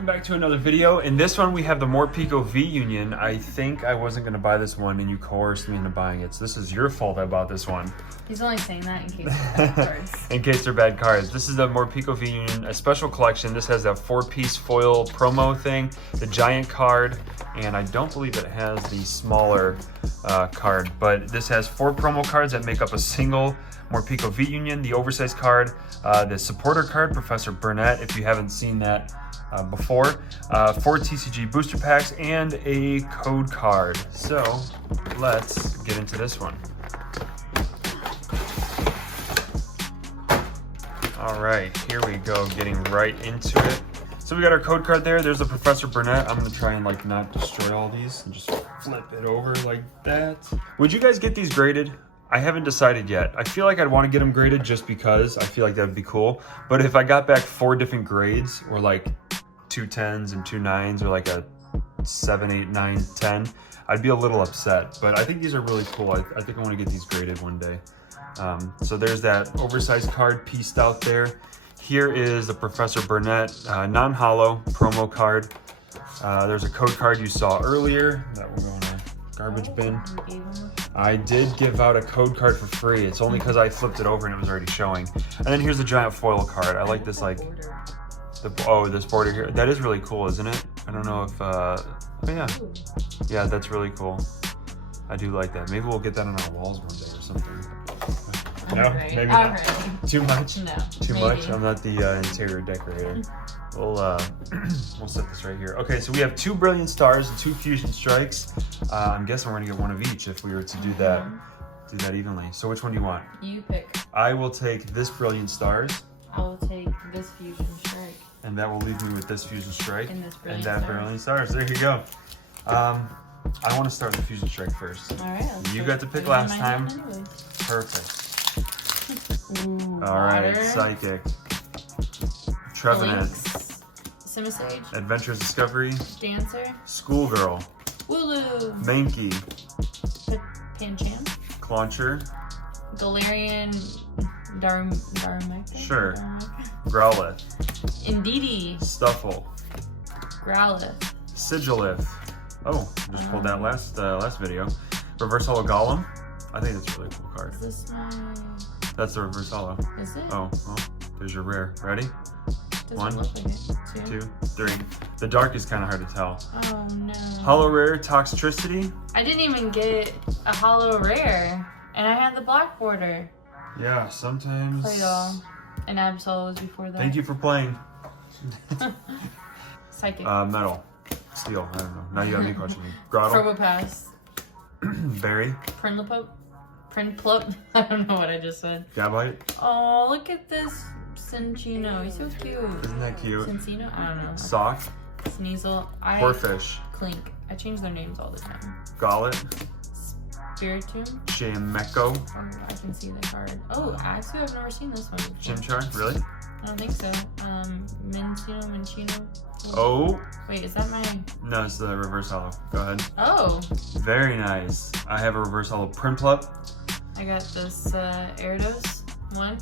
welcome back to another video. In this one we have the Morpeko VUnion. I think I wasn't going to buy this one and you coerced me into buying it. So this is your fault I bought this one. He's only saying that in case they're bad cards. In case they're bad cards. This is the Morpeko VUnion, a special collection. This has a 4-piece foil promo thing, the giant card, and I don't believe it has the smaller card, but this has 4 promo cards that make up a single Morpeko VUnion, the oversized card, the supporter card, Professor Burnett, if you haven't seen that before, 4 TCG booster packs, and a code card. So let's get into this one. All right, here we go, getting right into it. So we got our code card there. There's the Professor Burnett. I'm gonna try and like not destroy all these and just flip it over like that. Would you guys get these graded? I haven't decided yet. I feel like I'd want to get them graded just because I feel like that would be cool. But if I got back 4 different grades, or like 2 10s and 2 9s, or like a 7, 8, 9, 10, I'd be a little upset. But I think these are really cool. I think I want to get these graded one day. So there's that oversized card pieced out there. Here is the Professor Burnett non-hollow promo card. There's a code card you saw earlier that will go in a garbage bin. I did give out a code card for free. It's only because I flipped it over and it was already showing. And then here's the giant foil card. I like this, like this border here. That is really cool, isn't it? I don't know if oh yeah, that's really cool. I do like that. Maybe we'll get that on our walls one day or something. No, maybe not. Too much? No. Too much? I'm not the interior decorator. We'll set this right here. Okay, so we have 2 Brilliant Stars and 2 Fusion Strikes. I'm guessing we're gonna get one of each if we were to do that evenly. So which one do you want? You pick. I will take this Brilliant Stars. I will take this Fusion Strike. And that will leave me with this Fusion Strike. And this Brilliant Stars. Brilliant Stars. There you go. I want to start with the Fusion Strike first. All right. You got to pick last time. Perfect. Ooh, all right, Psychic. Trevenant. Simisage. Adventurous Discovery. Dancer. Schoolgirl. Wooloo. Mankey. Pancham. Clauncher. Galarian. Darumaka. Sure. Growlithe. Indeedee. Stuffle. Growlithe. Sigilif. Oh, just pulled that last video. Reverse Holo Golem. I think that's a really cool card. Is this my... That's the Reverse Holo. Is it? Oh, well, there's your rare. Ready? Doesn't 1, look like it. 2, 3. The dark is kind of hard to tell. Oh no. Holo Rare Toxtricity. I didn't even get a holo rare, and I had the black border. Yeah, sometimes. Played all. And Absol was before that. Thank you for playing. Psychic. Metal. Steel. I don't know. Now you got me questioning. Grottle. Probopass. Berry. Prinplup. I don't know what I just said. Gabite. Oh, look at this Cinchino. He's so cute. Isn't that cute? Cincino? I don't know. Sock. Sneasel. Horfish. Clink. I change their names all the time. Gullet. Spiritomb. Shameco. Oh, I can see the card. Oh, actually, I've never seen this one before. Chimchar. Really? I don't think so. Minchino. Oh. Wait, is that my... No, it's the Reverse Holo. Go ahead. Oh. Very nice. I have a Reverse Holo Prinplup. I got this Gyarados. 1,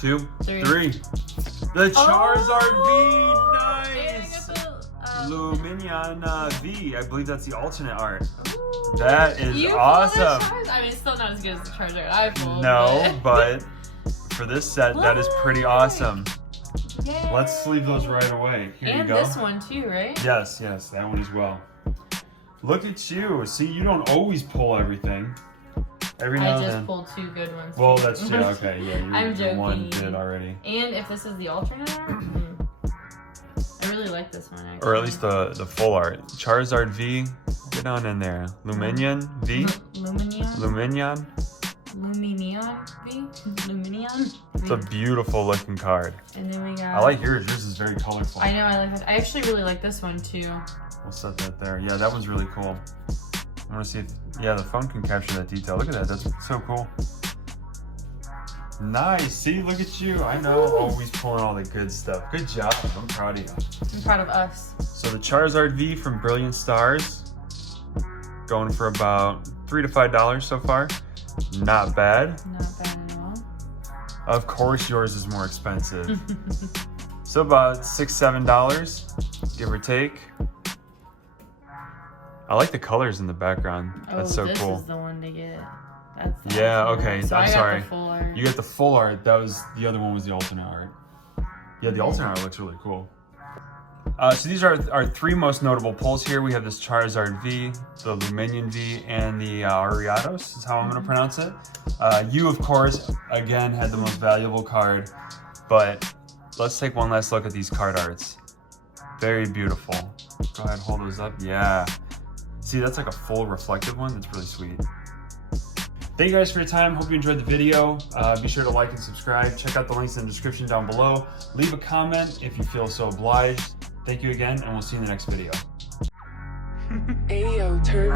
2, 3. The Charizard V. Nice. And I got the, Luminion V. I believe that's the alternate art. Ooh, that is awesome. I mean, it's still not as good as the Charizard I pulled. No, but for this set, that is pretty awesome. Yay. Let's sleeve those right away. Here and you go. This one too, right? Yes, that one as well. Look at you. See, you don't always pull everything. Every now and then. I just pulled 2 good ones. Well, that's true. Okay, yeah, I'm joking. One did already. And if this is the alternate art, I really like this one. Actually. Or at least the full art. Charizard V. Get on in there. Luminion V. Luminion V. It's a beautiful looking card. And then we got... I like yours. Yours is very colorful. I know, I like that. I actually really like this one too. We'll set that there. Yeah, that one's really cool. I want to see if... Yeah, the phone can capture that detail. Look at that. That's so cool. Nice. See, look at you. I know. Always pulling all the good stuff. Good job. I'm proud of you. I'm proud of us. So the Charizard V from Brilliant Stars. Going for about $3 to $5 so far. Not bad. Not bad at all. Of course yours is more expensive. So about $6, $7. give or take. I like the colors in the background. That's so this cool. Is the one to get. That's the Yeah, alternate. okay. So I'm sorry. The full art. You got the full art. That was the other one was the alternate art. Yeah, the alternate art looks really cool. So these are our three most notable pulls here. We have this Charizard V, the Luminion V, and the Ariados is how I'm going to pronounce it. You, of course, again, had the most valuable card, but let's take one last look at these card arts. Very beautiful. Go ahead, hold those up. Yeah. See, that's like a full reflective one. That's really sweet. Thank you guys for your time. Hope you enjoyed the video. Be sure to like and subscribe. Check out the links in the description down below. Leave a comment if you feel so obliged. Thank you again, and we'll see you in the next video. Ayo, turn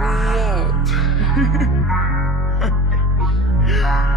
me up.